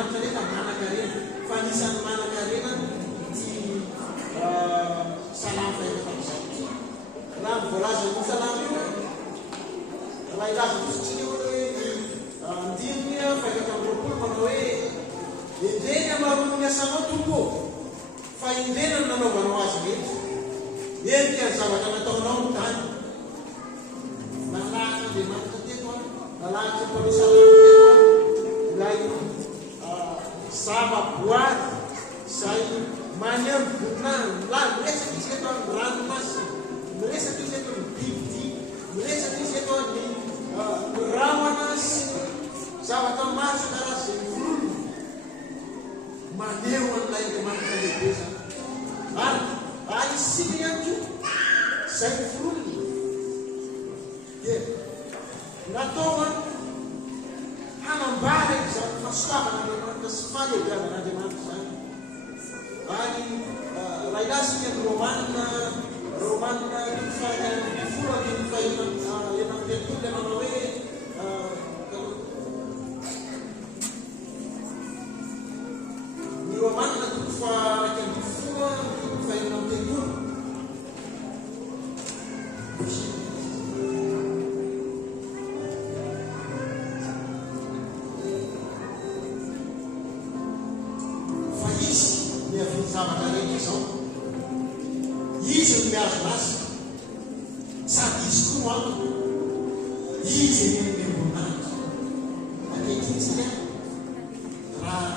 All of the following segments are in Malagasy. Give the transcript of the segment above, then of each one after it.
Andriamanitra nefa manan-karena fa anisan'ny manan-karena ty salamy fahefana amin'izao. Raha ny voalaza ny salamy io raha ilaza fotsiny hoe andininy fahefana amby roapolo manao hoe indreny amaroany ny asanao tompo fa indreny ny nanaovanao azy mety endrika ny zavatra nataonao ny tany nalahatra Andriamanitra teto a nalahatra mpano salamy teto a ilay zava-boary izay maniamby voninahiny la miresaka izy eto ny ranomasina miresaka izy eto ny bibidy miresaka izy eto ny rahona sy zavatra maro sakaraza izay volony maneo an'ilay Andriamanitra lehibe zany ary isika ihany ko izay volony natao hanambara izany fahasoavan'Andriamanitra sy fahaleobiazan'Andriamanitra zany. Ary raha ilasika ny Romanina folo andiny fahenany telopolo le manao hoe ny Romanina toko fahaky ambin'ny folo andiny fahenany telopolo zavatra rehetra izao izy no miazo azy sady izy koa no antony izy memboninahitra akehitriny sika raha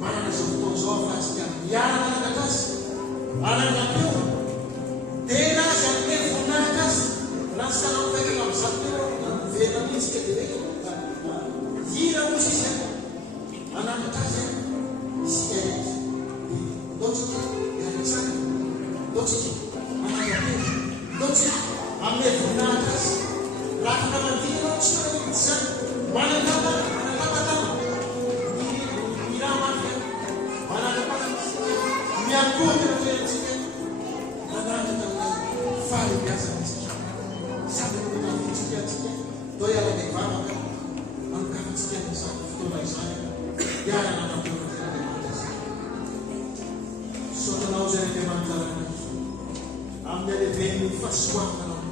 manana zao fotoana zao afatsika miarana anangatra azy anangapeo tena azy amin'ny voninahitra azy raha sy tanao fahefana amin'izany teo miverina mihitsy ka dia hoe ira ozy izy anangatra azy isika rehetra Dotsika miaritsana dotsika manangapeo dotsika amin'ny voninahitra azy raha namandianao tsy manahity zany manangapatana miraha mafy manangapatana miakodina toerantsika manangana amin'ny fahaleobiazantsika sady navitsika atsika do iala le vavaka manokafatsika n'izany fotoana izany iarana namboana sotanao zay Andriamanitra amin'ny aleven'ny fahasoavanao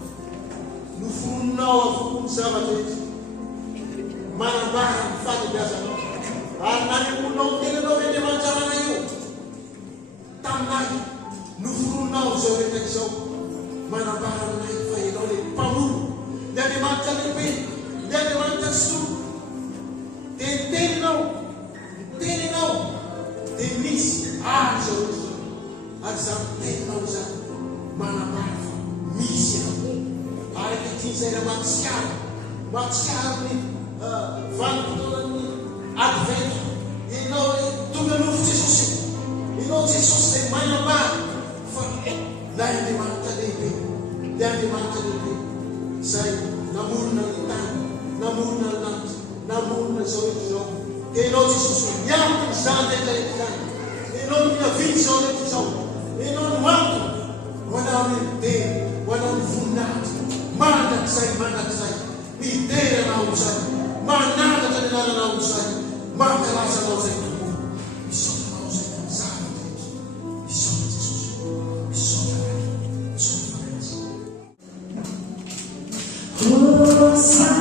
nofoninao avokony zavatra rehetra manambara ny fahaleobiazanao ary nanemonao tenanao hoe Andriamanitra rana io taminay nofoninao zao rehetra izao manambara aminay fa ianao le mpamoro ny Andriamanitra lehibe ny Andriamanitra soa dia teninao dia misy ary zao rehetra ary zany teninao zany manambara fa misy ianao ary akehitriny izay raha matsiaro ny vanim-potoanany advento ianao hoe tonga nofo Jesosy ianao Jesosy izay manambara fa lay Andriamanitra lehibe le Andriamanitra lehibe izay namorona ny tany namorona ny lanitra namorona zao rehetra zao dia ianao Jesosy miampiny zany rehetra zany ianao miaviny zao rehetra zao ianao no antony hoanao ny teny hoanao ny voninahitra mandrakizay mideranao zay manatatra ny lalana zay mankalazanao zay tokoa misaotanao zay zavatra misaota Jesosy misaota Hosanna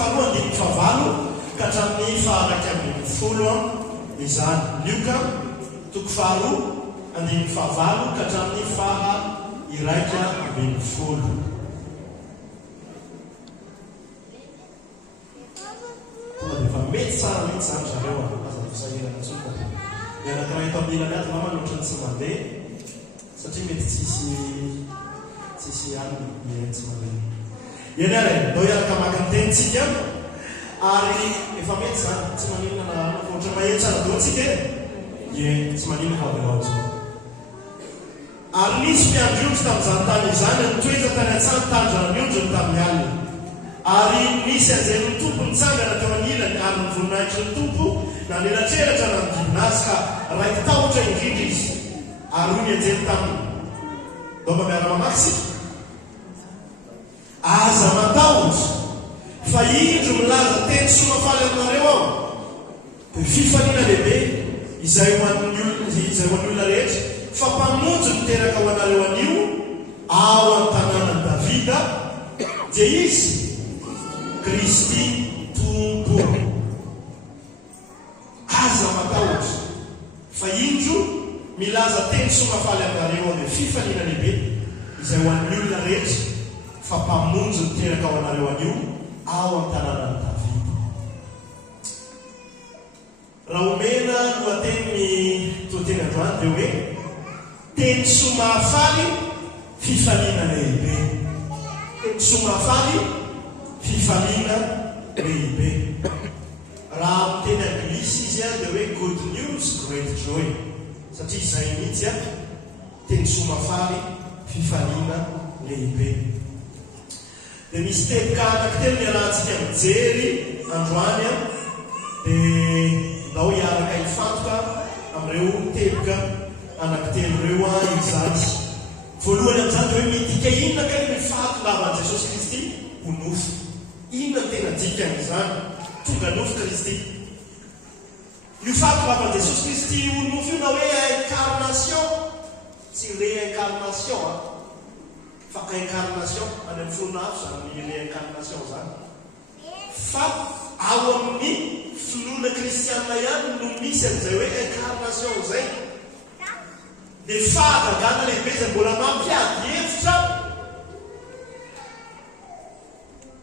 faharoa andininy fahavalo ka hatramin'ny faharaiky ambin'ny folo izany. Lioka toko faharoa andininy fahavalo ka hatramin'ny iraika ambin'ny folo. Efa mety tsara mihitsy zany zareo aza fisahirana tsoka. Ny anankiray eto amin'ilany azy mama loatra tsy mandeha satria mety tsisy any tsy mandeha. Eny ary ndao iaraka maka ny tenitsika ary efa mety zany tsy maninona na ohatra maheno tsara doantsika tsy maninona fa avelao zao. Ary nisy mpiandriondro tamin'izany tany izany nitoetra tany an-tsany tanjona niondrony tamin'ny alina. Ary nisy anjely ny tompo nitsangana teo anilany ary nivoninahitry ny tompo na nilatrelatra na nididina azy ka raiky tahotra indrindra izy. Ary hoy ny anjely taminy, doma miara-mamaksika, aza matahotra fa indro milaza teny somafaly aminareo ao dia fifaliana lehibe izay ho an'ny olona rehetra fa mpamonjy miteraka ho anareo anio ao amin'ny tanànany Davida dia izy Kristy tompo. Aza matahotra fa indro milaza teny somafaly aminareo ao dia fifaliana lehibe izay ho an'ny olona rehetra fa mpamonjy miteraka ho anareo anio ao amin'ny tanànany Davida. Raha omena lohateniny toateny androany dia hoe teny somafaly fifaliana lehibe. Teny somafaly fifaliana lehibe. Raha amin'ny teny anglisy izy dia hoe good news great joy satria izay mihitsy teny somafaly fifaliana lehibe. Dia misy teboka anankitelo niarahantsika mijery androany dia ndao hiaraka hifantoka amin'ireo teboka anankitelo ireo izany. Voalohany amin'izany dia hoe midika inona ka ny fahatongavany Jesosy Kristy ho nofo. Inona no tena dikan'izany tonga nofo Kristy? Io fahatongavany Jesosy Kristy ho nofo io na hoe incarnation, tsy réincarnation fa incarnation any amin'ny foninafo zany réincarnation zany. Fa ao amin'ny finoana kristianina ihany no misy an'izay hoe incarnation zay. Dia fahagagana lehibe izay mbola mampiady hevitra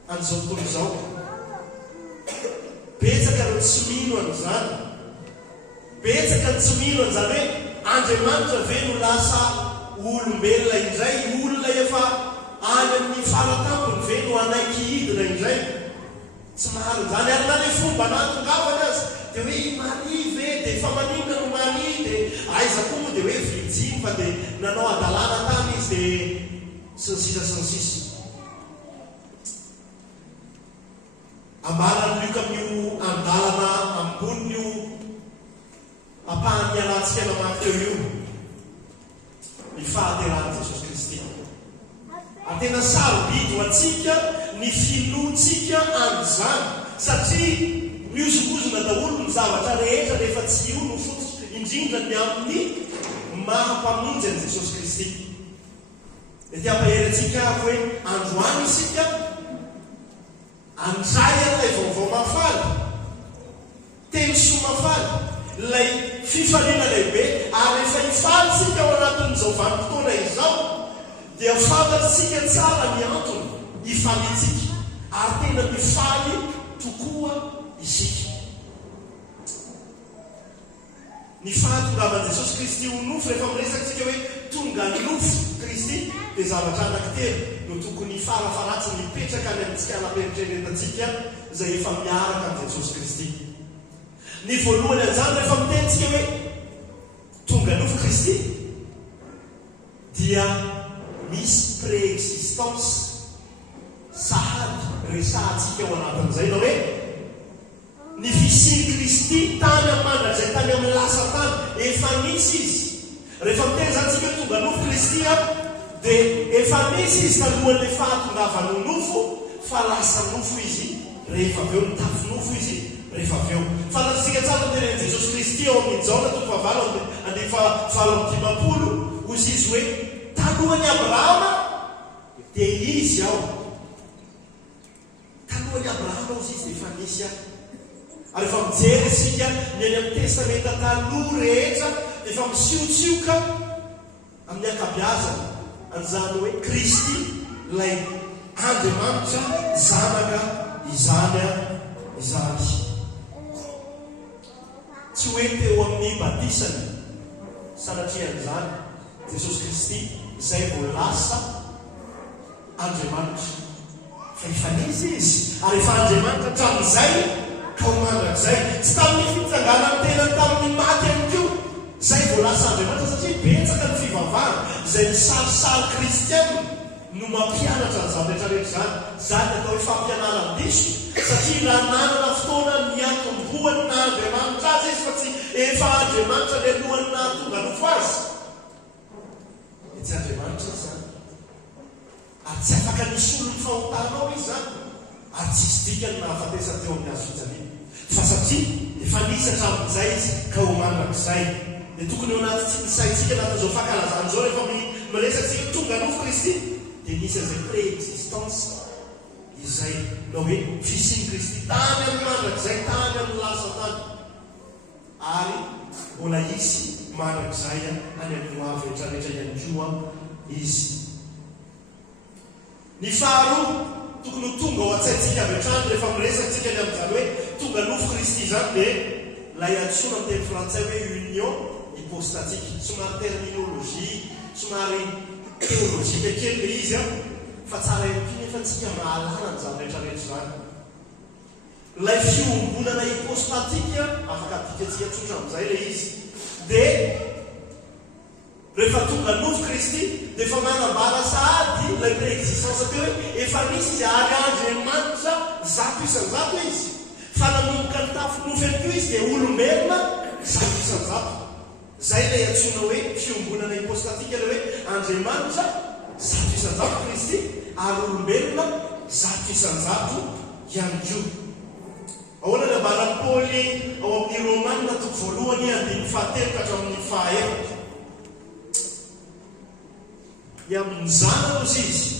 an'izao tontolo izao. Betsaka no tsy mino an'izany. Betsaka no tsy mino an'izany hoe Andriamanitra ve no lasa olombelona indray, olona efa any amin'ny faratampony ve no anaiky hidina indray. Tsy maharo izany ary na le fomba natongavany azy dia hoe Maria ve dia efa maninona no Maria dia aiza koa moa dia hoe virgine fa dia nanao adalàna tany izy dia sy ny sisa. Ambarany Lioka amin'io andalana amboniny io ampahany mialantsika namaky teo io ny fahaterahan'i Jesosy Kristy. Tena sarobidy ho antsika ny filoantsika amin'izany satria miozongozona daholo ny zavatra rehetra rehefa tsy io no fototra indrindra ny amin'ny mahampamonjy an'i Jesosy Kristy. Dia tia-pahery antsika hoe androany isika andray an'ilay vaovao mafaly, teny somafaly, ilay fifaliana lehibe ary efa hifaly tsika ao anatin'izao vanim-potoana izao dia fantatsika tsara ny antony hifalitsika ary tena mifaly tokoa isika. Ny fahatongavan'i Jesosy Kristy ho nofo rehefa miresaksika hoe tonga nofo Kristy dia zavatra anankitelo no tokony farafaratsy mipetraka any amintsika anaperitreretantsika izay efa miaraka amin'ny Jesosy Kristy. Ny voalohany an'izany rehefa mitentsika hoe tonga nofo Kristy dia misy préexistence sahady resahantsika ao anatin'izay na hoe ny fisiny Kristy tany amin'ny mandrazay tany amin'ny lasa tany efa misy izy. Rehefa miteny zany tsika hoe tonga nofo Kristy dia efa misy izy talohan'ilay fahatongavany ho nofo fa lasa nofo izy rehefa avy eo, nitafy nofo izy rehefa avy eo. Fantatsika tsara ny tenen'i Jesosy Kristy ao amin'ny Jaona toko fahavalo andiny fahavalo amby dimampolo hozy izy hoe talohan'ny Abrahama dia izy ao. Talohan'ny Abrahama aloha izy efa nisy ary efa mijery isika ny any amin'ny testamenta taloha rehetra efa misiontsioka amin'ny akabiazana an'izany hoe Kristy ilay Andriamanitra zanaka izany tsy hoe teo amin'ny batisany sanatrian'izany Jesosy Kristy izay vao lasa Andriamanitra fa efa nisy izy ary efa Andriamanitra hatramin'izay ka ho mandrakizay tsy tamin'ny fitsanganany tenany tamin'ny maty ihany koa izay vao lasa Andriamanitra satria betsaka ny fivavahana izay misarisary kristianina no mampianatra n'izany rehetrarehetra zany atao hoe fampianaran-diso satria raha nanana fotoana niatombohany na Andriamanitra azy izy fa tsy efa Andriamanitra ny alohany na tonga nofo azy tsy Andriamanitra zany ary tsy afaka nisy olony fahotanao izy zany ary tsy isy dikany nahafatesana teo amin'ny azo fijaliana fa satria efa nisy hatramin'izay izy ka ho mandrakizay dia tokony eo anaty tsy misaitsika anatin'izao fankalazana zao rehefa miresatsika tonga nofo Kristy dia nisy an'izay pré-existence izay na hoe fisiny Kristy tany amin'ny mandrakizay tany amin'ny lasa tany ary mbola isy mandrakizay any amin'ny hoavy rehetrarehetra ihany koa izy. Ny faharoa tokony tonga ao an-tsaintsika avy hatrany rehefa miresatsika ny amin'izany hoe tonga nofo Kristy zany dia lay antsoina amin'ny teny frantsay hoe union hypostatique somary terminologie somary théologika kely le izy fa tsara ihany nefa tsika mahalala n'izany rehetrarehetra zany lay fiombonana hypostatique afaka dikatsika tsotra amin'izay le izy dia rehefa tonga nofo Kristy dia efa manambara sahady ilay pré-existence teo hoe efa nisy izy ary Andriamanitra zato isan-jato izy fa nanomboka ny tafo nofo ihany koa izy dia olombelona zato isan-jato zay ilay antsoina hoe fiombonana hypostatique ilay hoe Andriamanitra zato isan-jato Kristy ary olombelona zato isan-jato ihany koa. Ahoana ny ambaran'i Paoly ao amin'ny Romanina toko voalohany andininy fahatelo ka hatramin'ny fahaefatra ny amin'ny zana aloha izy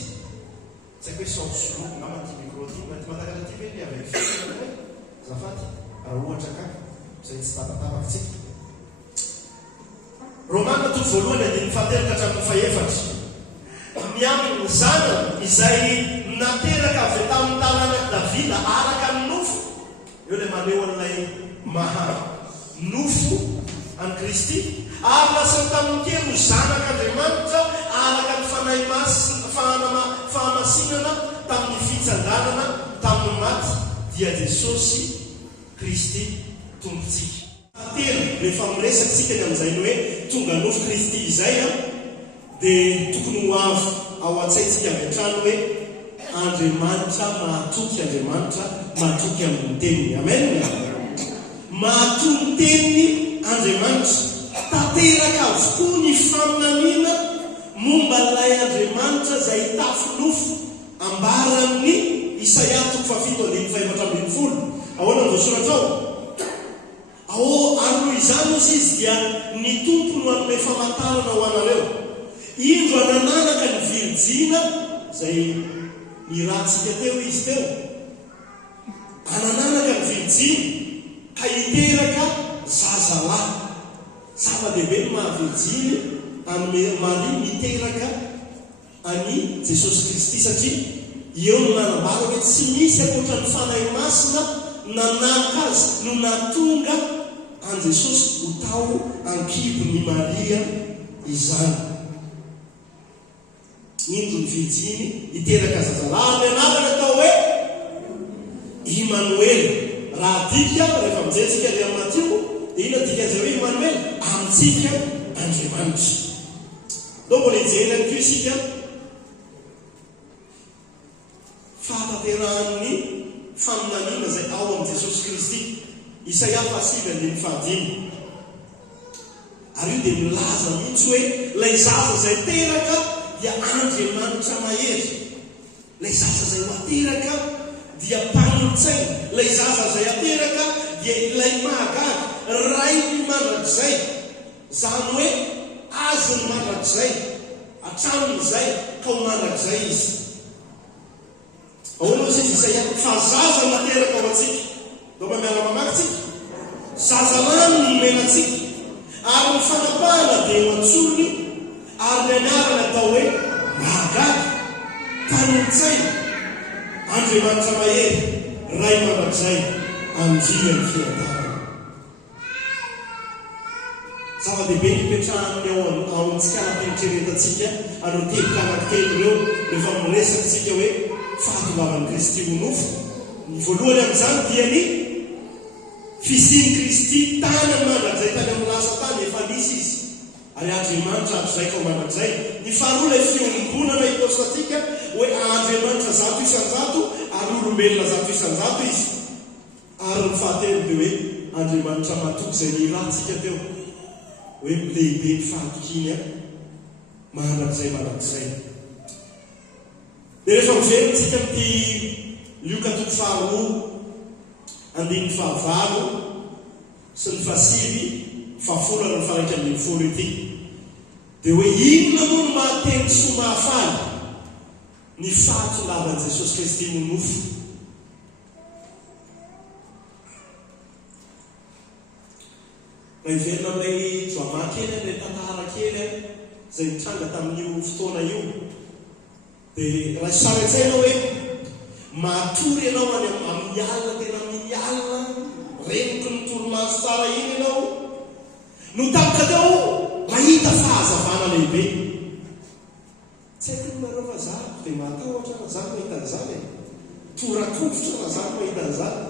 tsy haiko hoe saosoloako na maty micro ty matakatra ty ve le avec fina hoe zafaty raha ohatra ka izay tsy tapatapatsika. Romanina toko voalohany andininy fahatelo ka hatramin'ny fahaefatra ny amin'ny zana izay nateraka avy tamin'ny tanàna Davida araka ny nofo eo ilay maneho an'ilay maha nofo any Kristy ary lasa tamin'ny kely ho zanak'Andriamanitra araka ny fanahy fahamasinana tamin'ny fitsanganana tamin'ny maty dia Jesosy Kristy tompontsika. Telo rehefa miresatsika ny amin'izay ny hoe tonga nofo Kristy izay dia tokony ho avy ao an-tsaintsika avy hatrany hoe Andriamanitra mahatoky Andriamanitra mahatoky amin'ny teniny. Amen. Mahatoky ny teniny Andriamanitra tanteraka avokoa ny faminaniana momba ilay Andriamanitra izay tafo nofo ambaran'ny Isaia 7:5-7. Ahoana ny voasoratra ao aloha izany izy dia ny tompo no anome famantarana ho anareo indro anananaka ny virjina izay irahantsika teo izy teo anananaka ny virjina ka hiteraka zazalahy zava-dehibe ny mahavirjiny amin'ny Maria miteraka any Jesosy Kristy satria eo no nanambara hoe tsy misy ankoatra ny fanahy masina nanaka azy no natonga an Jesosy ho tao ankibon'ny Maria izany. Indro ny virjiny hiteraka zazalahy ny anarana atao hoe Emmanuel. Raha dika rehefa mijentsika le amin'ny Matio dia ina dika zay hoe Emmanuel amintsika Andriamanitra. Dao mbola hijery ihany koa isika fahafaterahan'ny faminaniana izay ao amin'ny Jesosy Kristy. Isaia 7:5. Ary io dia milaza mihitsy hoe ilay zaza izay teraka dia Andriamanitra mahery. Ilay zaza izay ho ateraka dia mpanolontsaina. Ilay zaza izay ateraka dia ilay mahagaga ray ny mandrakizay. Zany hoe azy ny mandrakizay hatramin'izay ka ho mandrakizay izy. Ahoana izy Isaia fa zaza nateraka tanteraka ho atsika dao miala mamakytsika zazalany nomenatsika ary ny fanapahana dia eo antsony ary ny anarana atao hoe mahagaga tanintsaina Andriamanitra mahery ray mandrakizay anjina ny fiadarana zava-dehibe nipetrahany ao amintsika anapenitreretantsika anao teboka anankitelo ireo rehefa miresakitsika hoe fahatongavany Kristy ho nofo ny voalohany amin'izany dia ny fisiany Kristy tany amin'ny mandrakizay tany amin'ny lasa tany efa nisy izy ary Andriamanitra abizay ka mandrakizay ny faharoa ilay fiombonana hitaosatika hoe Andriamanitra 100 isan-jato ary olombelona 100 isan-jato izy ary ny fahatelo dia hoe Andriamanitra matoky izay nirahantsika teo hoe lehibe ny fahatokiny mandrakizay dia rehefa miveryntsika amin'ity Lioka 4:9-9 sy ny 7:10 ny faraika amin'ny folo ity dia hoe inona moa no mahateny sy mahafaly ny fahatongavan'i Jesosy Kristy ho nofo raha iverina amin'ilay joama kely ilay tantara kely izay nitranga tamin'io fotoana io dia raha saratsaina hoe matory ianao any amin'ny alina tena amin'ny alina reniko ny toromaso tsara iny ianao no tampoka teo mahita fahazavana lehibe tsy haiko nareo fa zako dia matahotra na zako mahita an'izany torakofotra na zako mahita an'izany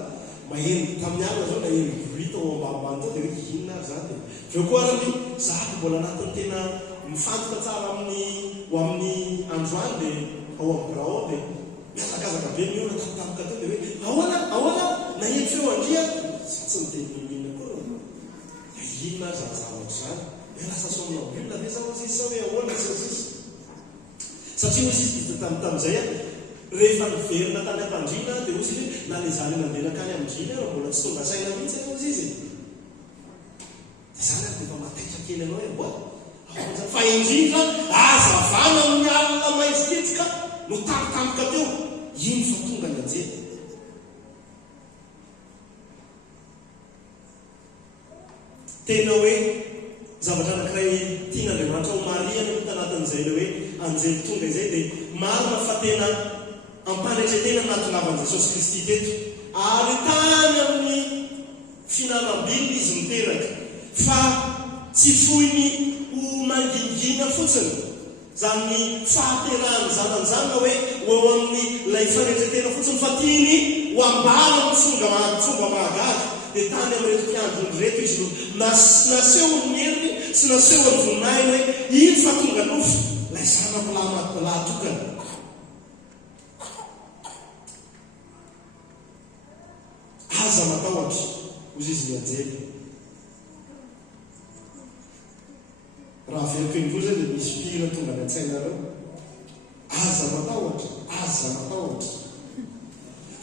mahery tamin'ny alina zao na hery brita ao ambanimbany tao dia hoe inona ary zany veo koa arany zako mbola anatin'ny tena mifantoka tsara ho amin'ny androany dia ao amin'ny birao dia miazakazaka be miona tampoka teo dia hoe ahoana na hely feo andria tsy miteny koa inona zavatra zany lasa somina bilina ve za ozy izy sa hoe ahoana sasisy satria ozy izy tamin'izay rehefa niverina tany am-pandrina dia ozy izy na le zany mandelakany amin'ny-drina raha mbola tsy tonga saina mihitsy ozy izy dia zany ary defa mataitra kely anao fa indrindra azavana amin'ny alina maiziketsika no tampotampoka teo iny fa tonga ny anjely tena hoe zavatra anankiray tiana Andriamanitra ho Maria no tanatin'izay le hoe anjely tonga izay dia marina fa tena ampanetretena natongavan'i Jesosy Kristy teto ary tany amin'ny finanam-bilina izy miteraka fa tsy foiny ho mangingina fotsiny zany fahaterahany zananzany hoe ho eo amin'ny lay fanetretena fotsiny fa tiany ho ambala ny fomba mahagaga dia tany amin'reto mpiandrony reto izy no naseho ny heriny sy naseho ny voninahiny hoe iny fa tonga nofo lay zanako lahatokana aza matahotra ozy izy mianjely raha veriko iny koa zay dia misy pira tonga ny an-tsainareo aza matahotra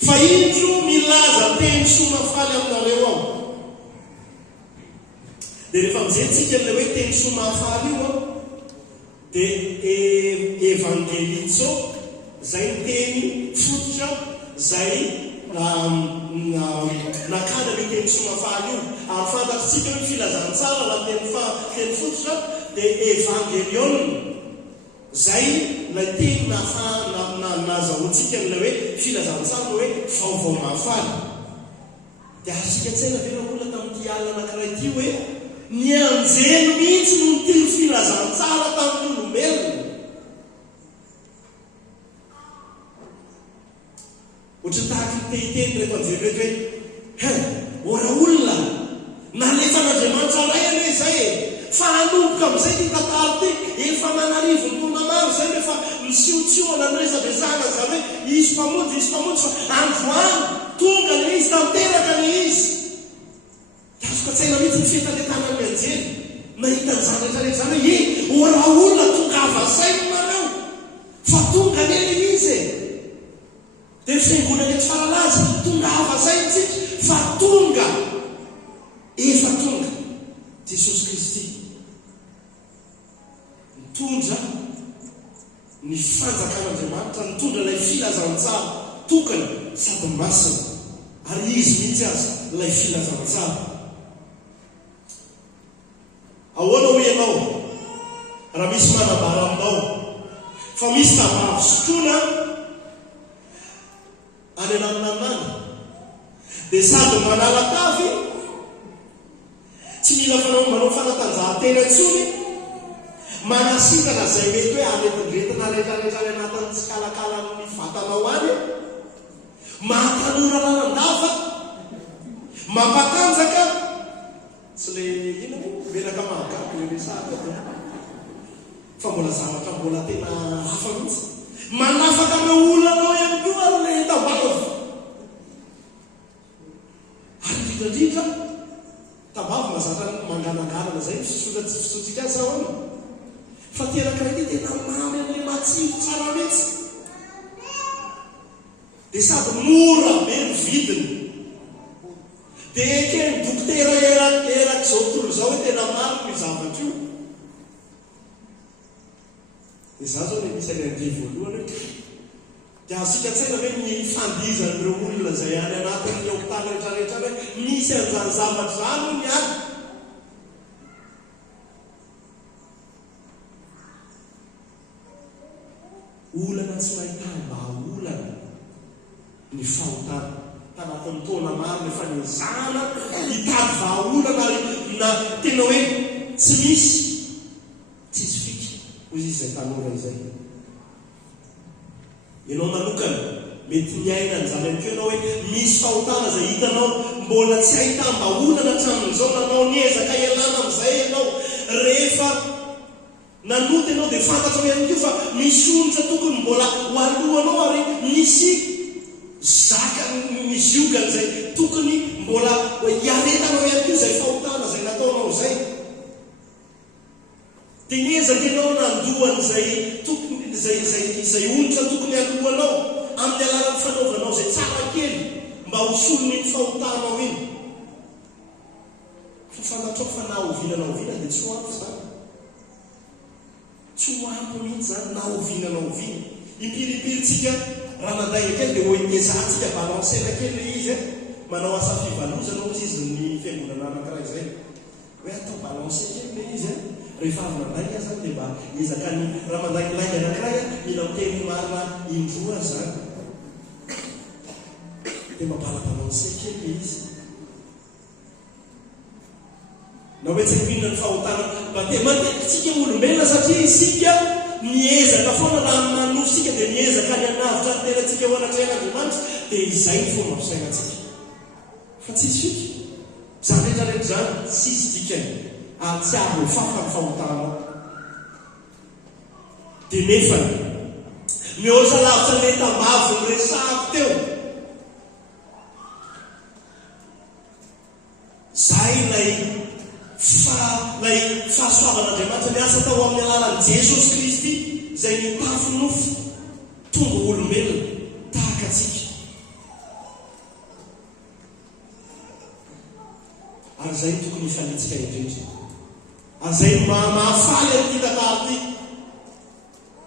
fa indro milaza teny somafaly aminareo ao dia rehefa mizentsika n'ilay hoe teny somafaly io dia evangelitso zay ny teny fototra zay nakana ny teny somafaly io ary fantatritsika hoe filazantsara raha teny fototra dia evangelion zay lay teny nazahoantsika n'ilay hoe filazantsara hoe vaovao mahafaly dia asika tsaina vena olona tamin'ity alina anankiray ity hoe ny anjely mihitsy no nitilo filazantsara tamin'ny olombelona ohatra tahaka ny tehiteny rehefa mijery reto hoe ora olona nalefa n'Andriamanitra ray ane zay fa hanomboka amin'izay ty tantara ty efa manarivo ny tona maro zay rehefa misiotsiona ny resavezana zany hoe izy mpamonjy fa androany tonga le izy tanteraka le izy azoka tsaina mihitsy ny fietanetana amin'ny anjely mahita ny zanretrarehetra zany hoe ora olona tonga avasainy manao fa tonga neny izy dia fiangonana eto faralazy tonga avasainy tsika fa tonga efa tonga Jesosy Kristy mitondra ny fanjakan'Andriamanitra mitondra ilay filazantsara tokana sady masina ary izy mihitsy azy ilay filazana tsara. Ahoana ho ianao raha misy manambara aminao fa misy tavavy sotroana any anaminamany dia sady manala tavy, tsy mila manao fanatanjahantena intsony, manasitana izay mety hoe aretinretina rehetrarehetra any anatin'ny tsikalakala amin'ny vatanao any, mahatanora lalandava, mampatanjaka, tsy le ina menaka mahagaby resaka fa mbola zavatra mbola tena hafa mihitsy, manafaka me olonanao ihany koa ary le tambavy. Ary indrindrandrindra tambavy mazatra manganaganana zay fisotsika azy ao any, fa terakiraiky tena mamy amin'ny matsiro tsara mihitsy, dia sady mora be ny vidiny, dia kely dokotera eraky zao tontolo zao hoe tena maro ny zavatra io. Dia za zao le misy any andia voalohany dia asika tsaina hoe ny fandizan'ireo olona izay any anatin'ny hopitala rehetrarehetra hoe misy an'izany zavatra zany ny any. Olana tsy mahitamba olana ny fahotana tanatin'ny taona maro nefa nizana hitady vahaolana ary na tena hoe tsy misy tsisy fiky hoy izy izay tanora izay. Ianao manokana mety miaina an'izany any ko ianao hoe misy fahotana izay hitanao mbola tsy ahitamba olana hatramin'izao, nanao niezaka ialana amin'izay ianao, rehefa nanoty ianao dia fantatrao ihany koa fa misy onitra tokony mbola ho alohanao ary misy zaka miziokana izay tokony mbola hiaretanao ihany koa izay fahotana izay nataonao izay. Dia niezaka ianao nandohan'izay izay onitra tokony alohanao amin'ny alalan'ny fanaovanao izay tsara kely mba ho solon'iny fahotanao iny. Fa fantatrao fa nahovinana dia tsy ho ampy izany. Tsy ho ampy mihitsy zany nahovinana ovina. Impiripiritsika raha manday kely dia hoe niezahantsika balansena kely izy manao asa fivalozana ozy izy ny fiangonana anankiray izay hoe atao balanse kely le izy rehefa avy mandaika zany dia mba ezaka ny raha manday lainga anankiray mila miteny marina indroa zany dia mampalabalanse kely le izy. Na hoe tsy mpinona ny fahotana matetikitsika olombelona satria isika miezaka foana raha manofosika dia miezaka ny anavitra ny tenantsika ho anatrehan'Andriamanitra dia izay ny fomba fisainantsika. Fa tsisy fiky zany rehetrarehetra zany tsisy dikany ary tsy avy ho fafa ny fahotana. Dia nefa mihoatra lavitra ny tambavy ny resahako teo, zay lay fahasoavan'Andriamanitra miasa tao amin'ny alalan'i Jesosy Kristy izay nitafy nofo tonga olombelona tahaka atsika. Ary zay tokony hifanitsika indrindra, ary zay mahafaly amin'ity tantara ity,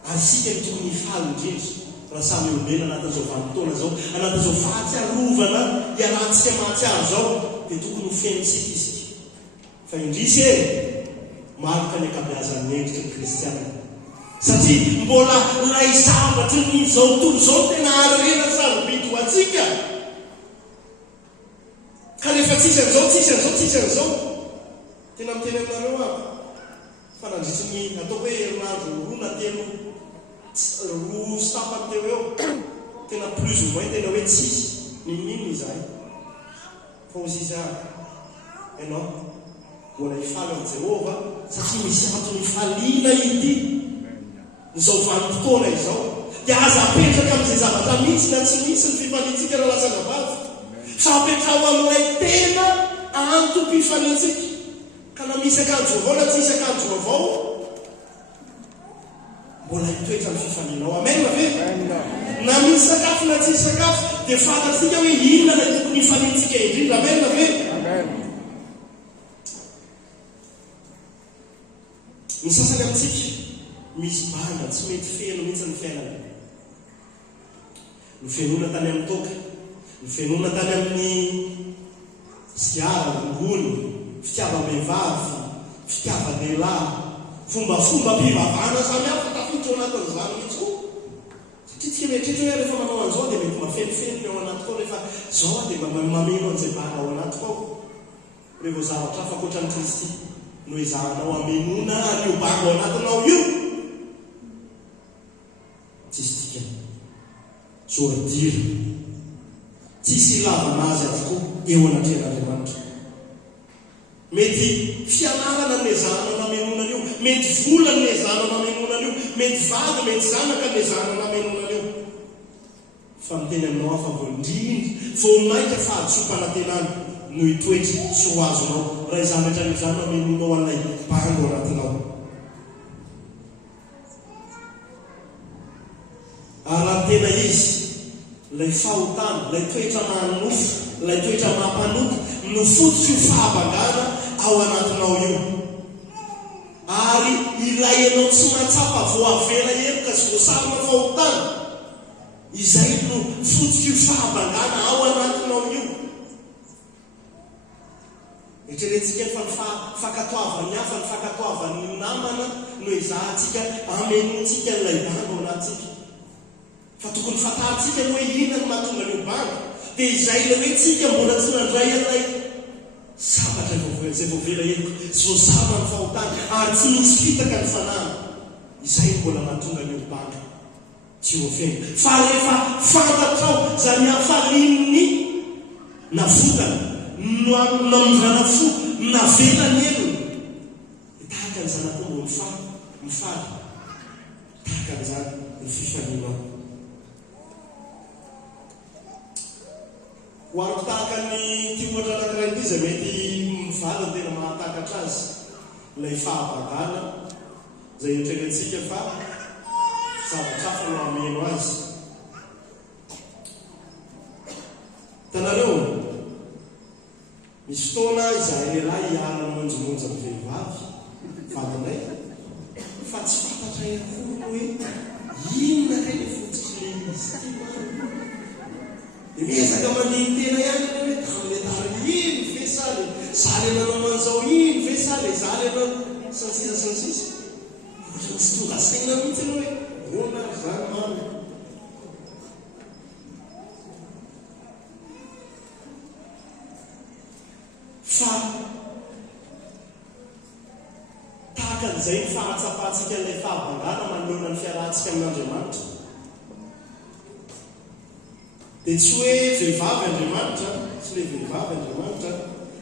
ary sika ny tokony hifaly indrindra raha samy olombelona anatin'izao vanim-potoana zao, anatin'izao fahatsiarovana ialantsika mahatsiaro zao dia tokony ho fenitsika isika. Fa indrisy maroka ny ankabeazan'ny endriky ny kristianina satria mbola lay zavatra ny zao tontolo zao tena arena sarobito atsika. Ka rehefa tsisy an'izao tena miteny aminareo aby fa nandritry ny atao hoe herinandro roa na telo roa stapany teo eo tena plus ou moins tena hoe tsisy ninonino izahay fa ozy izy ianao mbola hifaly amin'i Jehova satria misy antony faliana ity nizao vanim-potoana izao, dia aza apetraka amin'izay zavatra mihitsy na tsy misy ny fifalitsika raha lasana vavy, fa apetrao amin'ilay tena antom-pifalitsika. Ka na misy akanjo avao na tsy misy akanjo avao mbola hitoetra ny fifalianao. Amen ve? Na misy sakafo na tsy misy sakafo dia fantatsika hoe inona na tokony hifalitsika indrindra. Amen ve? Ny sasany amintsika misy bana tsy mety feno mihitsy ny fiainana. Ny fianona tany amin'ny toka ny fenona tany amin'ny siara ngony fitiava-behivavy fitiava-dehilahy fombafomba mpivavana samy hafa tafiditra ao anatin'izany mihitsy koa satria tika mietritra hoe rehefa manao an'izao dia mety mafenifeniny ao anaty koa rehefa zao dia mameno an'izay bana ao anaty koa rehefa zavatra hafa koatran'ny Kristy no izahanao amenona io bana ao anatinao io tsisy tika zoadira tsisy ilavana azy avokoa eo anatrehan'Andriamanitra. Mety fianarana ny zahanao namenonana io, mety vola ny zahanao namenonana io, mety vady, mety zanaka ny zahanao namenonana io. Fa miteny aminao afa voindrindry, vomaika fahatsompanantenana no hitoetry sy ho azonao raha izamatra izany namenonao an'ilay bango anatinao. Ary raha tena izy lay fahotana, lay toetra manofo, lay toetra mampanoky no fototsy ho fahabangana ao anatinao io. Ary ilay ianao tsy mahatsapa voavela eroka sy voasarona fahotana, izay no fototsy ho fahabangana ao anatinao io. Eritreretintsika fa ny fakatoavany hafa, ny fakatoavany namana no izahantsika amenontsika n'ilay banga ao anatsika. Fa tokony fatantsika hoe inona no mahatonga an'io banga, dia izay ilay hoe tsika mbola tsy nandray an'ilay sabatra izay voavela eroka sy voasarona ny fahotana ary tsy misy fitaka ny fanahy, izay mbola mahatonga an'io banga tsy ho feno. Fa rehefa fantatrao izany hafalininy navotana namizana fo navelany elony, tahaka an'izany akombo mifaly, tahaka an'izany ny fifaninao. Ho ariko tahaka ny ty ohatra anankiray ity izay mety mivaly ny tena mahatakatra azy, ilay fahabagana izay entrenantsika fa zavatra hafa no ameno azy. Tanareo, misy fotoana izahay lehilahy hiala monjomonjy amin'ny vehivavy vadinay, fa tsy fantatra akory hoe inona kay le fototsy le izy ty maro. Dia miezaka maniny tena ihany hoe tamin'ilay tary iny ve sa le za le nanao an'izao iny ve sa le za le nanao sansisa. Ohatra tsy tonga saina mihitsy ianao hoe hoana ary zany mamy. Fa tahaka an'izay ny fahatsapantsika ilay fahabangana manoloana ny fiarahantsika amin'Andriamanitra. Dia tsy hoe vehivavy Andriamanitra, tsy ilay vehivavy Andriamanitra,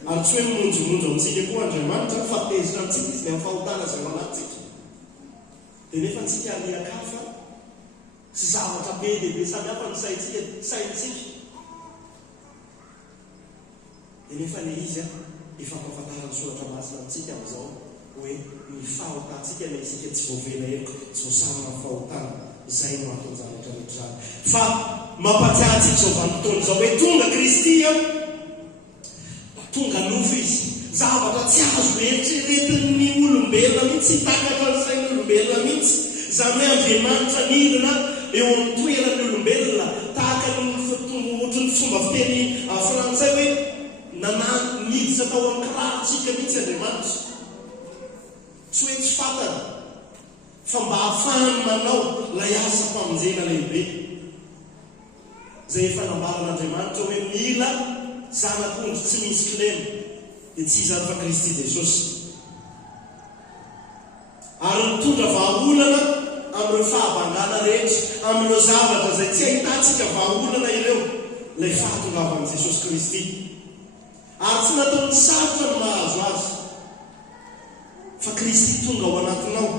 ary tsy hoe mimonjomonjo amintsika koa Andriamanitra, fa tezitra amintsika izy amin'ny fahotana izay ao anatsika. Dia nefa antsika aliakafa sy zavatra be dehibe samy hafa ny saintsika. Dia nefa ilay izy efa mpahafantarany soratra masina amintsika amin'izao hoe ny fahotantsika ilay isika tsy voavela eroka, tsy voasarona ny fahotana, izay no anton'izany rehetrarehetra zany. Fa mampatsiahy antsika izao vanim-potoana izao hoe tonga Kristy tonga nofo izy, zavatra tsy azo eritreretin'ny olombelona mihitsy, takatra ny sain'ny olombelona mihitsy, izany hoe Andriamanitra nidina eo amin'ny toeran'ny olombelona, tahaka ny ohatry ny fomba fiteny frantsay hoe niditra tao amin'ny kirarontsika mihitsy Andriamanitra. Tsy hoe tsy fantana, fa mba hahafahany manao ilay asa famonjena lehibe izay efa nambaran'Andriamanitra hoe mila zanak'ondry tsy misy kilema, dia tsy izany fa Kristy Jesosy. Ary mitondra vahaolana amin'ireo fahabangana rehetra, amin'ireo zavatra izay tsy ahitantsika vahaolana ireo, ilay fahatongavan'i Jesosy Kristy. Ary tsy nataony sarotra ny mahazo azy, fa Kristy tonga ao anatinao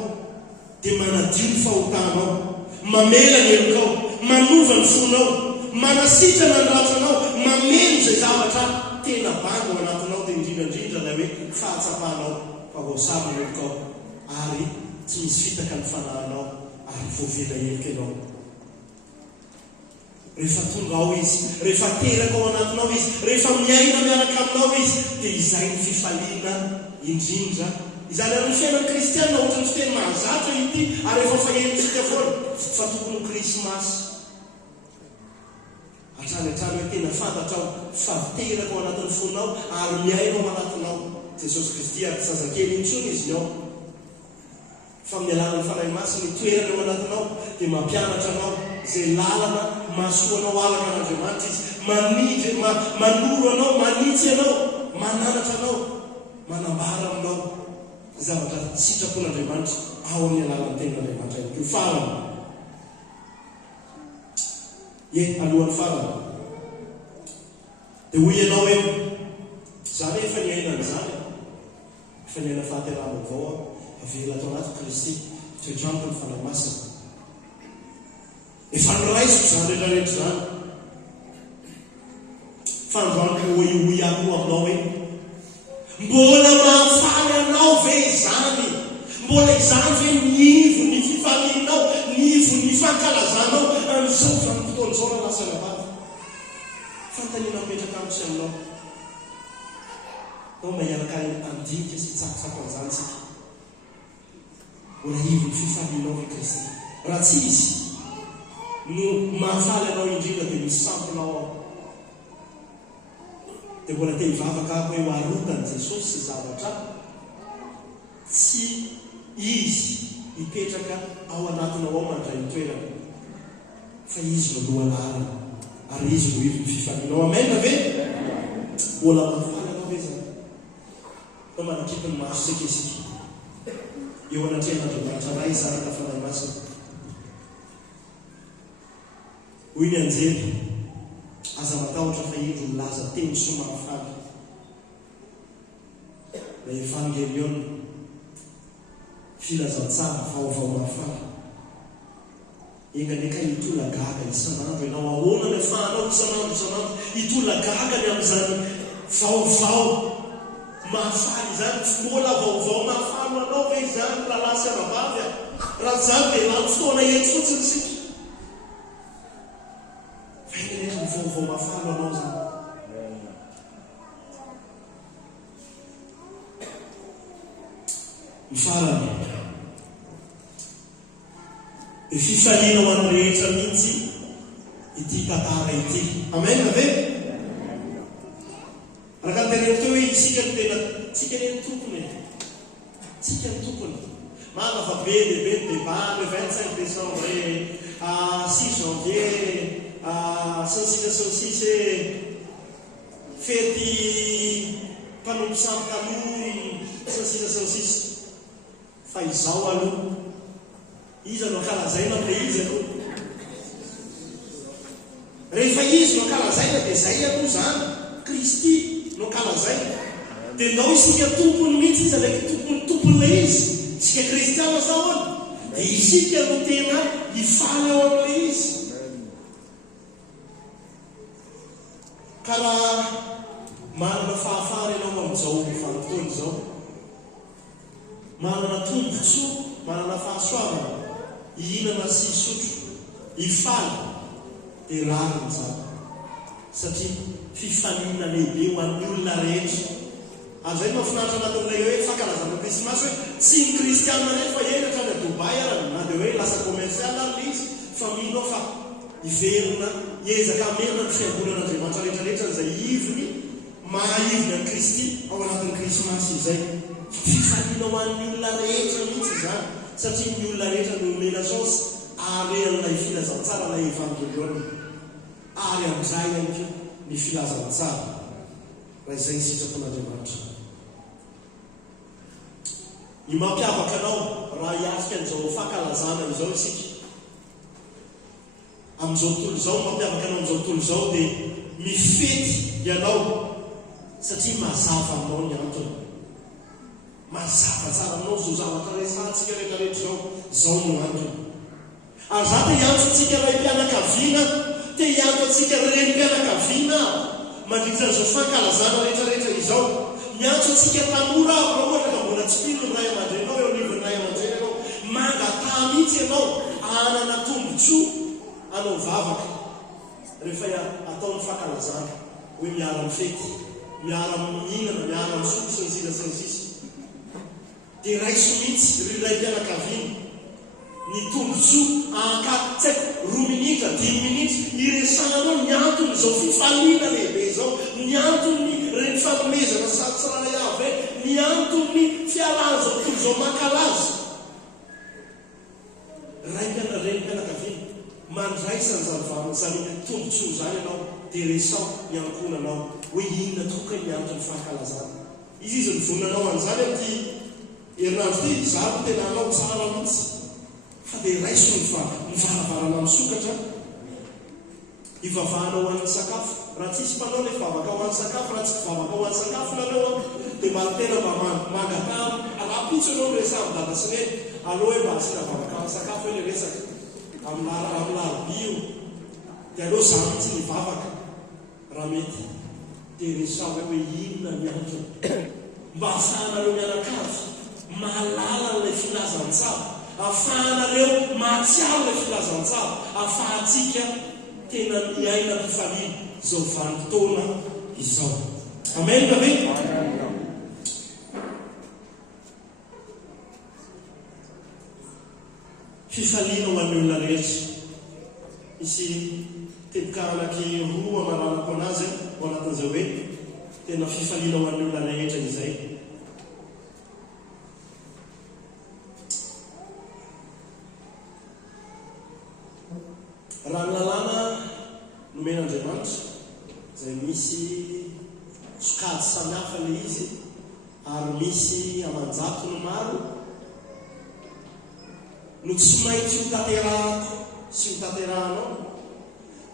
dia manadio ny fahotanao, mamela ny elokao, manova ny fonao, manasitra ny andratranao, mameno izay zavatra tena bango ao anatinao, dia indrindrandrindra ilay hoe fahatsapanao, fa voasarona ny elokao, ary tsy misy fitaka ny fanahinao, ary voavela eloka ianao. Rehefa tonga ao izy, rehefa teraka ao anatinao izy, rehefa miaina miaraka aminao izy, dia izay ny fifaliana indrindra. Izany amin'ny fiainan'ny kristianina ohatra ny fiteny mahazatra ity, ary efa fahenitsika foana fa tokony Krismasy. Ary hatranihatrany hoe tena fantatrao faviteraka ao anatin'ny fonao ary miainao anatinao Jesosy Kristy ary sazakely intsony izy ao fa amin'ny alalany fanahy masiny toerana ao anatinao dia mampianatra anao izay lalana mahasoanao alaka an'Andriamanitra izy manoro anao manitsy anao mananatra anao manambara aminao zavatra sitrapon'Andriamanitra ao amin'ny alalany tenan'Andriamanitra ihany koa farany alohan'ny farany dia hoy ianao hoe zany efa niainana zany efa niaina fahaterahana avao avela atao anaty Kristy toetrandro ny fanahy masina efa niraisiko zany rehetrarehetra zany fa androaniko hoy akoho aminao hoe mbola mahafaly anao ve izany mbola izany ve nivo ny fifaninao nivo ny fankalazanao amin'izao zany fotoan'izao na lasa nabavy fantaniana mipetraka amitsy aminao nao mahiaraka andika sy tsakotsako an'izany tsika mbola ivo ny fifaninao ve Kristy raha tsy izy no mahafaly anao indrindra dia misy sampinao ao dia mbola te hivavaka ako hoe hoarotany Jesosy sy zavatra tsy izy hipetraka ao anatinao ao mandray ny toerana fa izy no lohalalana ary izy no ivo ny fifaninao amen ve mbola mahafaly anao ve zany fa manakipy ny maso sika isika eo anatrehan'Andriamanitra ray zany ka fanahy masina hoy ny anjely aza matahotra fa indro milaza teny soa mahafaly la evangelion filazantsara vaovao mahafaly enganeka hitolagaga isan'andro ianao ahoana ny afahanao isan'andro hitolagagany amin'izany vaovao mahafaly zany mbola vaovao mahafaly anao ve izany raha lasy anabavy raha zany dia lany fotoana etsy fotsiny sika fa vaovao mahafaly anao zany mifarany dia fifaliana ho an'ny rehetra mihitsy ity tantara ity amen ve araka ny teneniko teo hoe isika no tena tsika reny tompony tsika ny tompony mana fa be lehibe ny débat le 25 décembre 6 janvier sansisa fety mpanompo samby taloha sansisa fa izao aloha izy no kalazaina dia izy aloha rehefa izy no kalazaina dia zay aloha zany Kristy no kalazaina dia ndao isika tompony mihitsy izy alaiky tompon'ilay izy isika kristiana zao any dia isika no tena hifaly ao amin'ilay izy ka raha manana fahafary ianao amin'izao vanim-potoana izao manana tombotsoa manana fahasoavana hihinana sy hisotro hifaly dia rariny zany satria fifanina lehibe ho an'ny olona rehetra azay mahafinaritra anatin'ilay hoe fankalazana krismasy hoe tsy ny kristiana rehefa enatra ny Dubai arany na dia hoe lasa commercial ary izy fa minao fa hiverina hiezaka hamerina ny fiangonan'Andriamanitra rehetrarehetra izay ivony mahaivony an'i Kristy ao anatin'ny krismasy izay fifanina ho an'ny olona rehetra mihitsy zany satria ny olona rehetra no omena chance ary an'ilay filazantsara ilay evangeliona ary amin'izay ihany koa ny filazantsara raha izay sitrapon'Andriamanitra ny mampiavaka anao raha hiafika an'izao fankalazana izao isika amin'izao tontolo izao mampiavaka anao amin'izao tontolo izao dia mifety ianao satria mazava aminao ny antony mazava tsara aminao zao zavatra resantsika rehetrarehetra zao no antony ary za te hiantso tsika ray mpianakaviana te hiantso atsika reny mpianakaviana mandritra an'izao fankalazana rehetrarehetra izao miantso atsika tanora ao ohatra ka mbola tsy pino ny ray aman-drenao eo anivon'ny ray aman-dreny ianao mangatà mihitsy ianao anana tombotsoa anao vavaka rehefa ataon'ny fankalazana hoe miara mifety miara mihinana miara misotro sy ny sisa dia raiso mihitsy ry ray mpianakaviana ny tombontsoa ankatitsy 2 minitra 10 minitra iresananao ny antony zao fifaliana lehibe zao, ny antony reny fanomezana satsiray avy ny antony fialana zao tontolo zao mankalazy raikana reny mpianakaviana mandraisany zany zany tombontsoa zany ianao dia resao miankonanao hoe inona toka ny antony fankalazana. Izy mivonanao an'izany amin'ity herinandro ty zaro tena anao tsara mihitsy fa dia raiso mivaravarana misokatra ivavahanao ho an'ny sakafo. Raha tsisy mpanao le vavaka ho an'ny sakafo, raha tsy vavaka ho an'ny sakafo nanao dia mba tena mba mangata rapitso anao resamy dada sy neny aloha hoe mba asina vavaka ho an'ny sakafo hoe le resaka amin'ny larobio dia aloha za mitsy ny vavaka raha mety dia resao hoe inona ny antony mba ahafahanareo mianakavy mahalala n'ilay filazantsava, ahafahanareo mahatsiaro ilay filazantsava, ahafahantsika tena miaina mpifaliana zao vanim-potoana izao. Amen ka ve? Fifaliana ho an'ny olona rehetra. Misy tebokaranaky 2 amaranako anazy ao anatin'izay hoe tena fifaliana ho an'ny olona rehetra izay. Raha ny lalàna nomen'Andriamanitra izay misy sokady samihafa ilay izy ary misy amanjatony maro no tsy maintsy ho tanterahako sy ho tanterahanao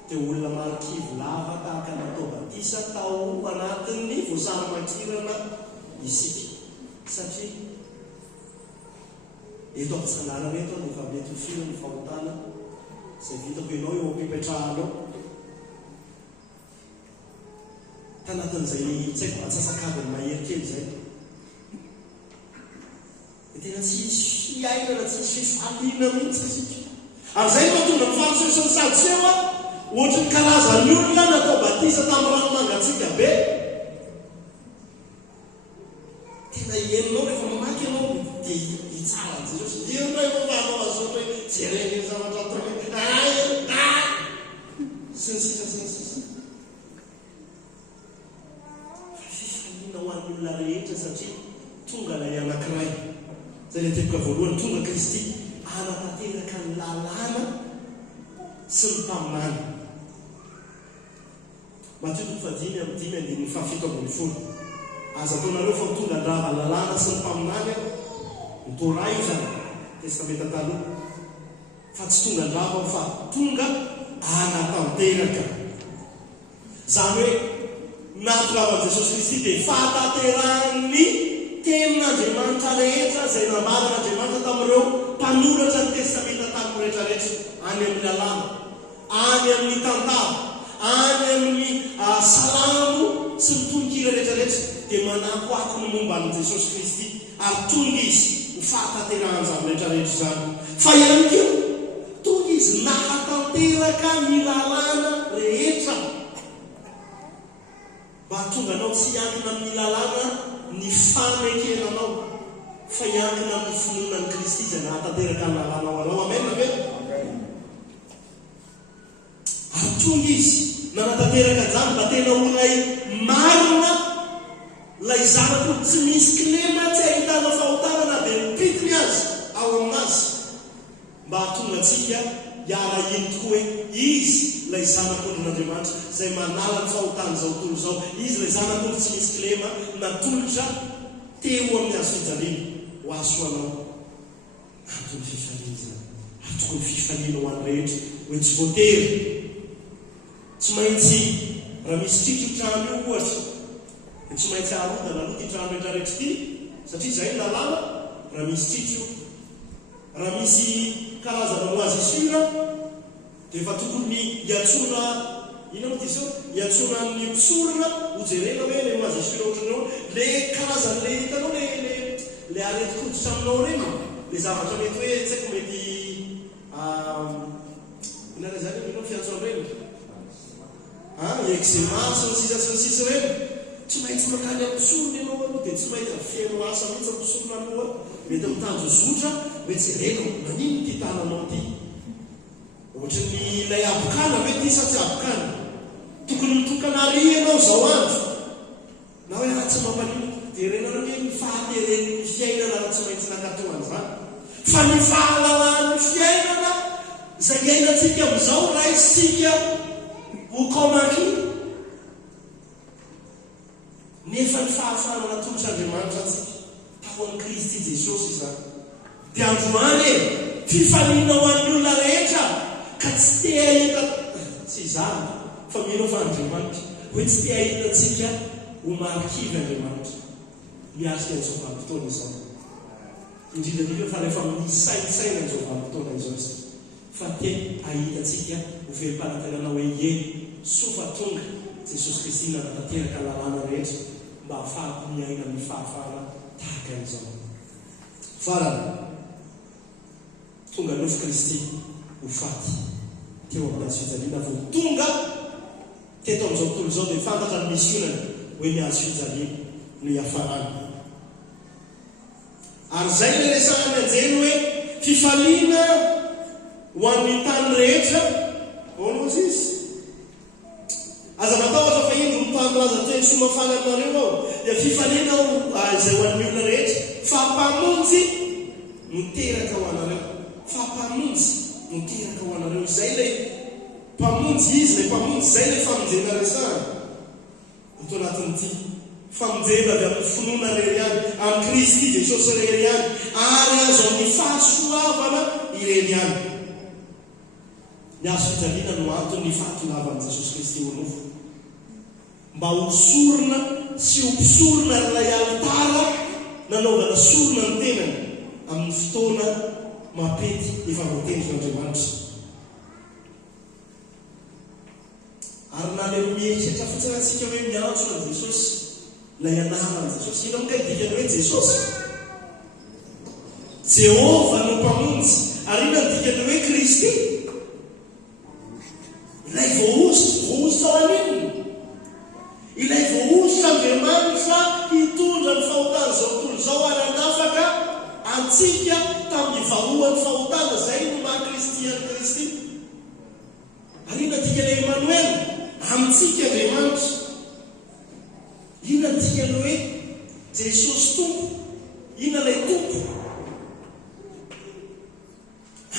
dia olona marikivy lava tahaka natao batisa tao anatin'ny voasary makirana isika satria eto am-pitsanana reto ny efa mety ho fira ny fahotana izay vitako ianao eo ampipetrahanao tanatin'izay tsy haiko atsasakadiny mahery kely izay dia tena tsisy fiainana tsisy fifaliana mihitsy isika ary zay no mahatonga mifanososony sadiseo a ohatra ny karazany olona natao batisa tamin'ny ranomangatsika be tena henonao rehefa mamaky ianao dia itsara n'zareo sy henona ianao fa anao azotra hoe jereny zavatra atao sy ny sisa sy ny sisa fa fifaliana ho an'ny olona rehetra satria tonga lay anankiray zay le teboka voalohany tonga Kristy anatanteraka ny lalàna sy ny mpaminany. Matio 5:5-7 aza ataonareo fa tonga andrava ny lalàna sy ny mpaminany ny Torah io zany testamenta taloha fa tsy tonga andrava fa tonga anatanteraka zany hoe natolavan'i Jesosy Kristy dia fahatanterahany tenin'Andriamanitra rehetra izay nambaran'Andriamanitra tamin'ireo mpanoratra ny testamenta taloha rehetrarehetra any amin'ny lalàna, any amin'ny tantara, any amin'ny salamo sy ny tononkira rehetrarehetra dia manako ako ny momba an'i Jesosy Kristy ary tonga izy ho fahatanterahany rehetrarehetra zany. Fa ihany koa tonga izy nahatanteraka ny lalàna rehetra mba tonga anao tsy hiankina amin'ny lalàna ny famekenanao fa hiankina amin'ny finoanan'i Kristy izay nahatanteraka ny lalànao anao. Amen amen. Ary tonga izy nanatanteraka zany mba tena olay marina lay zanako tsy misy kilema tsy ahitana fahotana dia mipitiny azy ao aminazy mba hatonga antsika hiara iny tokoa hoe izy lay zanak'olon'Andriamanitra izay manala ny fahotany zao tontolo zao, izy lay zanak'olo tsy misy kilema natolotra teo amin'ny azo fijaliana ho asoanao antony fifaliana zany. Ary tokony fifaliana ho an'ny rehetra hoe tsy voatery tsy maintsy raha misy tritry trano io ohatra dia tsy maintsy aharodana aloha ty trano rehetrarehetra ty satria izay ny lalàna. Raha misy tritry io, raha misy karazana moazisura dia efa tokony hiatsona ina moa ty zao hiatsona amin'ny mpisorona ho jerena hoe le moazisura ohatranao le karazany le hitanao le areti-koditra aminao reny le zavatra mety hoe tsy haiko mety inana zany inao fiantsoana reny eczema sy ny sisa reny tsy maintsy makany amin'ny mpisorona ianao aloha dia tsy maintsy fiaino lasa mihitsy amin'ny mpisorona aloha mety mitanjo zotra hoe tsy reko manino ty tananao ty ohatrany ilay abokana hoe ty sa tsy abokana tokony mitokana ry ianao zao andro na hoe raha tsy mampanino dia renana hoe ny fahateren'ny fiainana raha tsy maintsy nakatohan'izany fa ny fahalalan'ny fiainana zay iainantsika amin'izao raha isika ho convaincu nefa ny fahafahana natolotr'Andriamanitra atsika tao amin'ny Kristy Jesosy izany dia androany e fifaliana ho an'ny olona rehetra ka tsy te ahita tsy izany fa mino fa Andriamanitra hoe tsy te ahitantsika ho marikivy Andriamanitra miasika an'izao vanim-potoana izao indrindra fa rehefa misainsaina an'izao vanim-potoana izao izy fa te ahitantsika ho velim-panatenana hoe ie sofa tonga Jesosy Kristy nanatanteraka lalàna rehetra mba ahafahako miaina ny fahafahana tahaka an'izao farany tonga nofo Kristy ho faty teo amin'ny hazo fijaliana vo tonga teto amin'izao tontolo izao dia fantatra ny misionany hoe ny hazo fijaliana no hiafarany ary zay le resahany anjeny hoe fifaliana ho an'ny tany rehetra onozy izy aza matahotra fa indro mitany laza teny somafaly aminareo ao dia fifaliana izay ho an'ny olona rehetra fampamonjy miteraka ho anareo fampamonjy miteraka ho anareo zay le mpamonjy izy le mpamonjy zay le famonjena resahany ato anatin'ity famonjena avy amin'ny finoana rery any amin'ny Kristy Jesosy rery any ary azo amin'ny fahasoavana irery any ny hazo fijaliana no antony fahatolavan'i Jesosy Kristy ho nofo mba ho sorona sy ho mpisorona ilay altara nanaovana sorona ny tenany amin'ny fotoana mapety efa voatenik'Andriamanitra ary na le mieritreritra fotsiny antsika hoe miantsona an Jesosy ilay anaran'i Jesosy ino amika dikany hoe Jesosy Jehova no mpamonjy ary ino dikany hoe Kristy ilay voaositra ao an'inony ilay voaositra Andriamanitra hitondra ny fahotana zao tontolo zao ary anafaka antsika tamin'ny vahoan'ny fahotana zay no maha-kristiany Kristy ary ino dikany Emmanuel amintsika Andriamanitra ino dikany hoe Jesosy tompo ino ilay tompo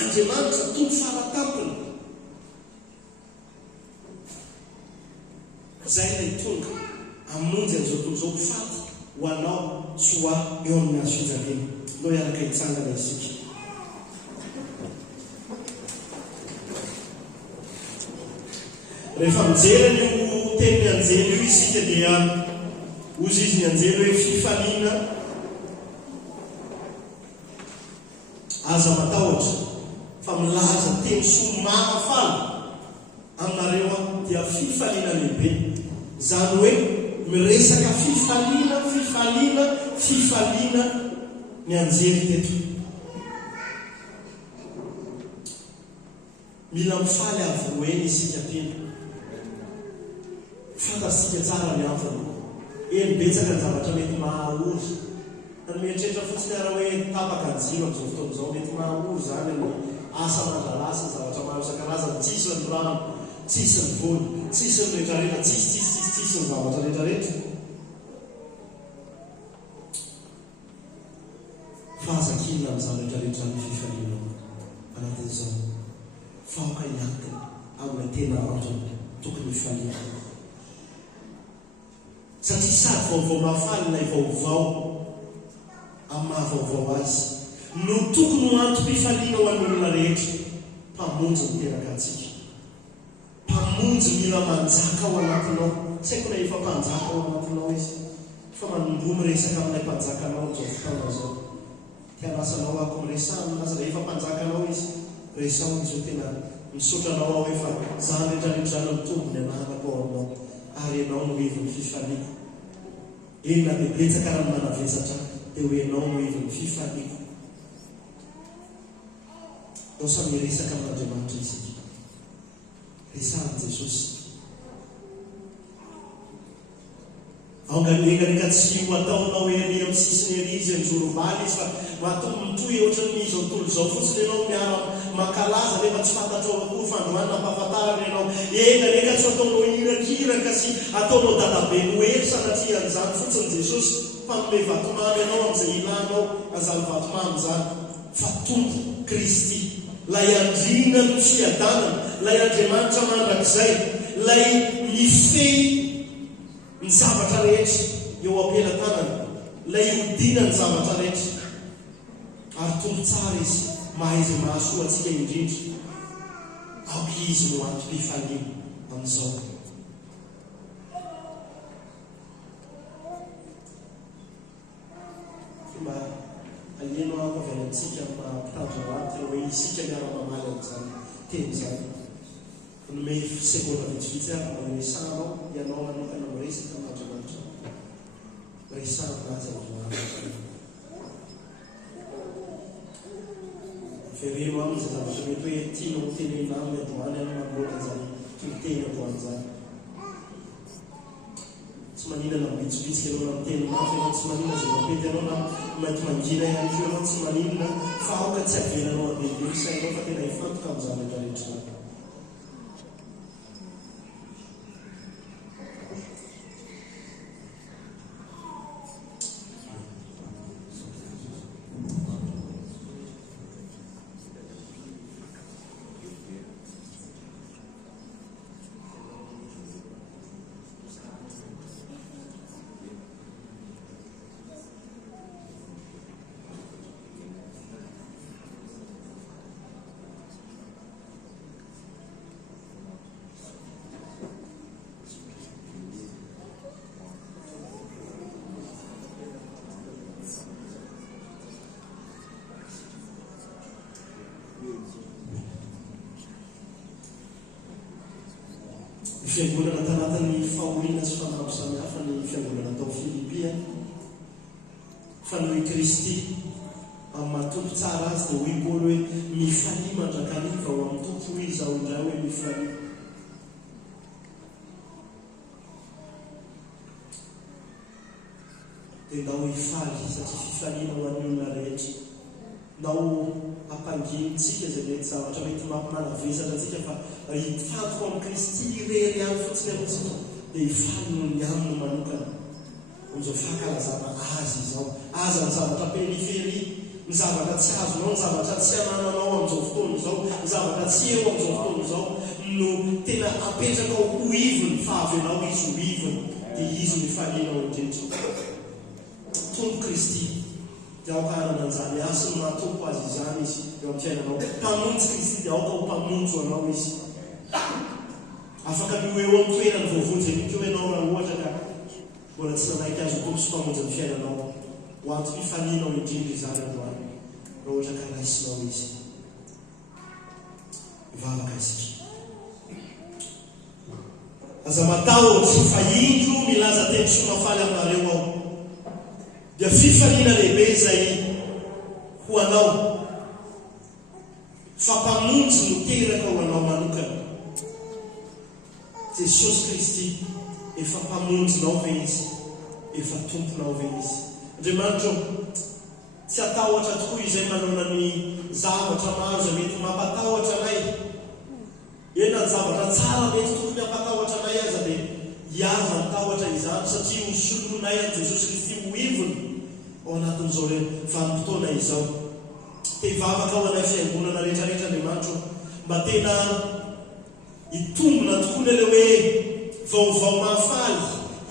Andriamanitra tompo faratampony zay ilay tonga amonjy an'izao tontolo zao faty ho anao sy ho aho eo amin'ny hazo fijaliana no iaraka hitsangana isika rehefa mijerany io teniny anjely io isika dia ozy izy ny anjely hoe fifaliana aza matahotra fa milaza teny somafaly aminareo dia fifaliana lehibe zany hoe miresaka fifaliana ny anjely teto mila mifaly avoeny isika tena fantasika tsara ny antony betsaka ny zavatra mety mahaory ary mieritreritra fotsiny ara hoe tapaka ny jiro amin'izao fotoana izao mety mahaory zany amin'ny asa mandralasa ny zavatra maro isan-karazany tsisy ny rano tsisy ny voly tsisy ny rehetrarehetra tsisy ny zavatra rehetrarehetra fahazakina amin'izany rehetrarehetra ny fifaliana anatin'izao faoka iantiny amin'ny tena antony tokony fifaliana satria sady vaovao mahafaly ilay vaovao amin'ny mahavaovao azy no tokony ho antom-pifaliana ho an'olona rehetra mpamonjy miteraka antsika mpamonjy mila manjaka ao anatinao tsy haiko na efa mpanjaka ao anatinao izy fa manombomy resaka amin'ilay mpanjakanao zao fotoana zao tianasanao ako miresahana aza rehefa mpanjakanao izy resao izy ho tena misotranao ao efa zany rehetrarehetra zany mitombony anahako ao aminao ary ianao no heviny fifaliako eny na bebetsaka raha manavesatra dia ho ianao no heviny fifaliako ao samy resaka amin'Andriamanitra isika resahany Jesosy aonganenganika tsy ho ataonao ery amin'ny sisiny ery izy anjorobaly izy fa mahatongo mitoy ohatran'ny izy tontolo zao fotsiny ianao miara makalaza nefa tsy fantatrao akory fandroana nampahafantarana ianao enganeka tsy ataonao irakiraka sy ataonao dadabe noely sanatria an'izany fotsiny Jesosy fanome vatomamy ianao amin'izay ilanao azany vatomamy zany fa tompo Kristy lay andrina no fiadanana lay Andriamanitra mandrakizay lay mifehy ny zavatra rehetra eo am-pelantanana lay hodina ny zavatra rehetra ary tompo tsara izy mahay izay mahasoa antsika indrindra aoka izy no antom-pifaliana amin'izao mba alianao ako avy antsika mampitandra hoe isika miara-mamaly amin'izany teny zany nome sekonda vitsivitsy ary maresanao ianao manokana miresaka amin'Andriamanitra resana azy Andriamanitra fereno amin'izay zavatra mety hoe tianao tenena amin'ny androany any manoloana zany titeny androany zany tsy maninana mivitsivitsika ianao na miteny mafy ianao tsy maninana zay mapety ianao na mainty mangina ihany koa ianao tsy maninana fa aoka tsy avelanao adehibe sainao fa tena hifantoka amin'izany rehetrarehetra zany fiangonana tanatin'ny fahoriana sy fanampy samihafa ny fiangonana tao Filipia fa ny hoe Kristy amin'ny mahatompo tsara azy dia hoy Paoly hoe mifalia mandrakariva ao amin'ny tompo hoy izaho indray hoe mifalia dia ndao hifaly satria fifaliana ho an'ny olona rehetra ndao ampanginitsika zay mety zavatra mety mampimanavesatra antsika fa hifantoka amin'ny Kristy irery ihany fotsiny amintsika dia hifaly noho ny aminy manokana amin'izao fankalazana azy izao aza ny zavatra perifery ny zavatra tsy azonao ny zavatra tsy anananao amin'izao fotoana izao ny zavatra tsy eo amin'izao fotoana izao no tena apetraka ho ivony fa avy anao izy ho ivony dia izy mifalianao indrindra tompo Kristy dia aoka ananan'izany asy ny mahatompo azy izany izy eo amin'ny fiainanao mpamonjy Kristy dia aoka ho mpamonjo anao izy afaka mio eo amin'ny toerany voavonjy miko ianao raha ohatra ka mbola tsy nanaiky azo tompo sy mpamonjy ny fiainanao ho antom-pifalianao indrindra izany androany raha ohatra ka raisinao izy ivavaka isika aza matahotra fa indro milaza teny somafaly aminareo ao dia fifaliana lehibe izay ho anao fa mpamonjy no teraka ho anao manokana Jesosy Kristy efa mpamonjinao ve izy efa tomponao ve izy Andriamanitra tsy atahotra tokoa izay manona ny zavatra maro izay mety mampatahotra anay ena ny zavatra tsara mety tokony hampatahotra anay aza dia hiaza mitahotra izany satria hosolonay an Jesosy Kristy ho ivony ao anatin'izao vanim-potoana izao te hivavaka ao anay fiangonana rehetrarehetra Andriamanitra mba tena hitombona tokoa ilay hoe vaovao mahafaly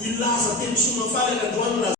ilaza teny soa mahafaly androany